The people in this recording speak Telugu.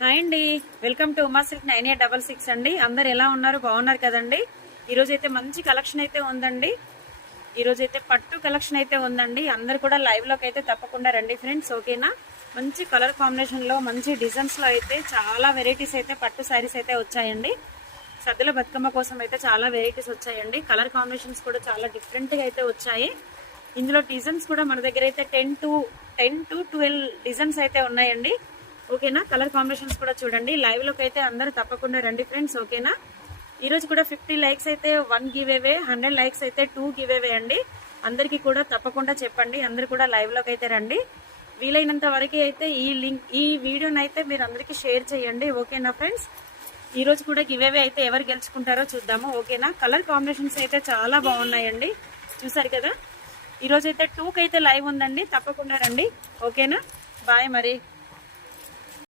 హాయ్ అండి, వెల్కమ్ టు ఉమా సిల్క్ 9866 అండి. అందరు ఎలా ఉన్నారు? బాగున్నారు కదండి. ఈరోజు అయితే మంచి కలెక్షన్ అయితే ఉందండి. ఈరోజు అయితే పట్టు కలెక్షన్ అయితే ఉందండి. అందరు కూడా లైవ్ లోకి అయితే తప్పకుండా రండి ఫ్రెండ్స్, ఓకేనా. మంచి కలర్ కాంబినేషన్ లో మంచి డిజైన్స్ లో అయితే చాలా వెరైటీస్ అయితే పట్టు శారీస్ అయితే వచ్చాయండి. సద్దుల బతుకమ్మ కోసం అయితే చాలా వెరైటీస్ వచ్చాయండి. కలర్ కాంబినేషన్స్ కూడా చాలా డిఫరెంట్ గా అయితే వచ్చాయి. ఇందులో డిజైన్స్ కూడా మన దగ్గర అయితే 10 to 12 డిజైన్స్ అయితే ఉన్నాయండి, ఓకేనా. కలర్ కాంబినేషన్స్ కూడా చూడండి. లైవ్ లోకి అయితే అందరూ తప్పకుండా రండి ఫ్రెండ్స్, ఓకేనా. ఈ రోజు కూడా 50 లైక్స్ అయితే 1 గివ్ అవే, 100 లైక్స్ అయితే 2 గివ్ అవే అండి. అందరికీ కూడా తప్పకుండా చెప్పండి, అందరు కూడా లైవ్ లోకి అయితే రండి. వీలైనంత వరకు అయితే ఈ వీడియోని అయితే మీరు అందరికీ షేర్ చేయండి, ఓకేనా ఫ్రెండ్స్. ఈ రోజు కూడా గివ్ అవే అయితే ఎవరు గెలుచుకుంటారో చూద్దాము, ఓకేనా. కలర్ కాంబినేషన్స్ అయితే చాలా బాగున్నాయండి, చూసారు కదా. ఈ రోజు అయితే 2కి అయితే లైవ్ ఉందండి, తప్పకుండా రండి, ఓకేనా. బాయ్ మరి.